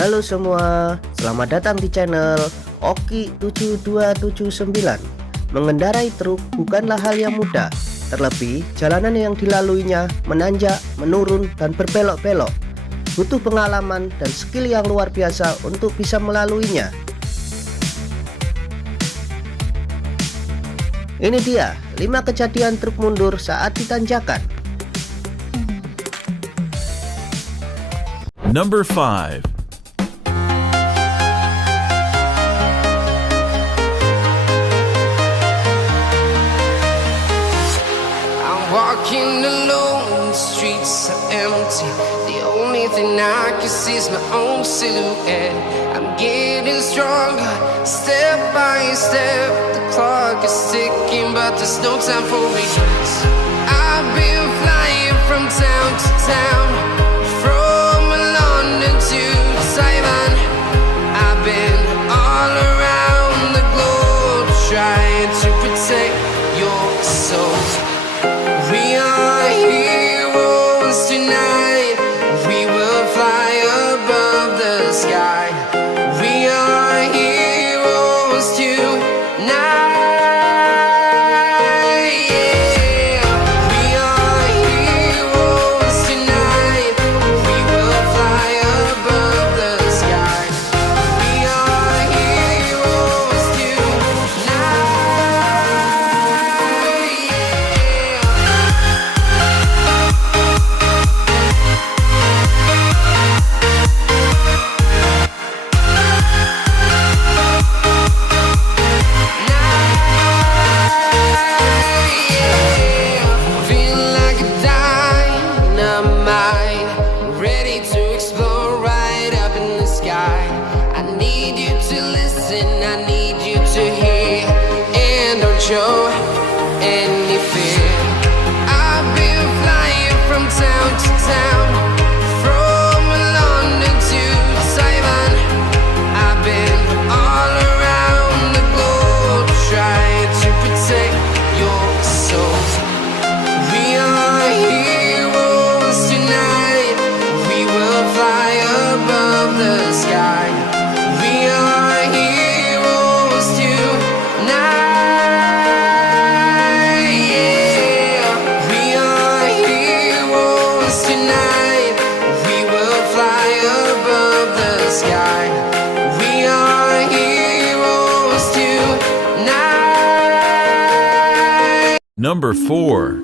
Halo semua, selamat datang di channel Oki 7279. Mengendarai truk bukanlah hal yang mudah, terlebih jalanan yang dilaluinya menanjak, menurun, dan berbelok-belok. Butuh pengalaman dan skill yang luar biasa untuk bisa melaluinya. Ini dia 5 kejadian truk mundur saat ditanjakan. Number 5. Walking alone, the streets are empty. The only thing I can see is my own silhouette. I'm getting stronger, step by step. The clock is ticking, but there's no time for regrets. I've been flying from town to town, from London to Taiwan. I've been all around the globe, trying to protect your soul. We are heroes tonight. We will fly above the sky. We are heroes tonight. Yeah. We are heroes tonight. We will fly above the sky. We are heroes tonight. Feeling like a dynamite, ready to explode right up in the sky. I need you to listen, I need you to hear, and don't show any fear. I've been flying from town to town, from London to Taiwan. I've been all around the globe, trying to protect your soul. We are heroes tonight. We will fly above the sky. We are heroes tonight. Yeah. We are heroes tonight. We will fly above the sky. We are heroes tonight. Number 4.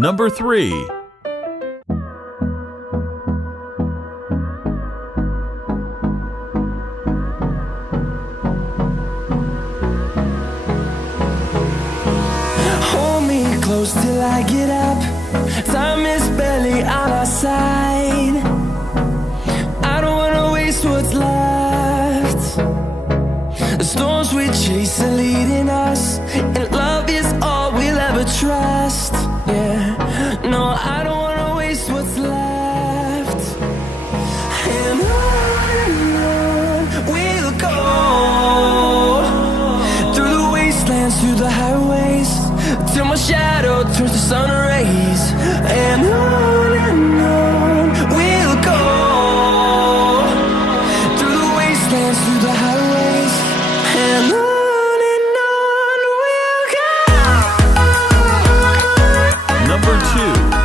Number 3. Hold me close till I get up. Time is barely on our side. I don't wanna waste what's left. The storms we chase are leading us, and love is all we'll ever trust. Yeah, no, I don't wanna waste what's left. And on we'll go, through the wastelands, through the highways, till my shadow turns to sun rays. And on we'll go, through the wastelands, through the highways, and on we'll go. Number 2.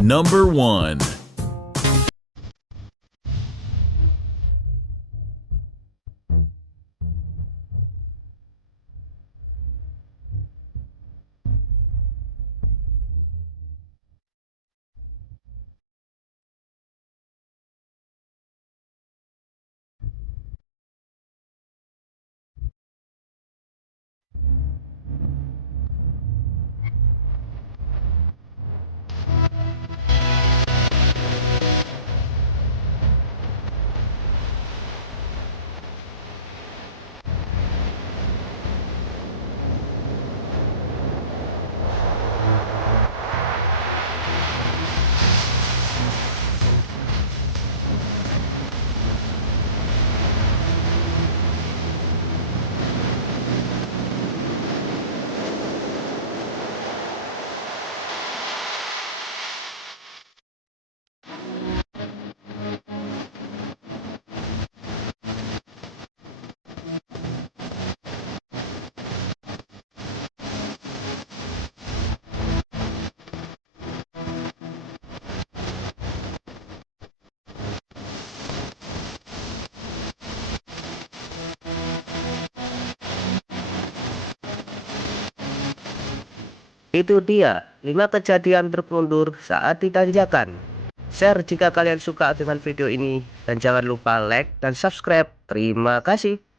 Number 1. Itu dia 5 kejadian truk mundur saat di tanjakan. Share jika kalian suka dengan video ini dan jangan lupa like dan subscribe. Terima kasih.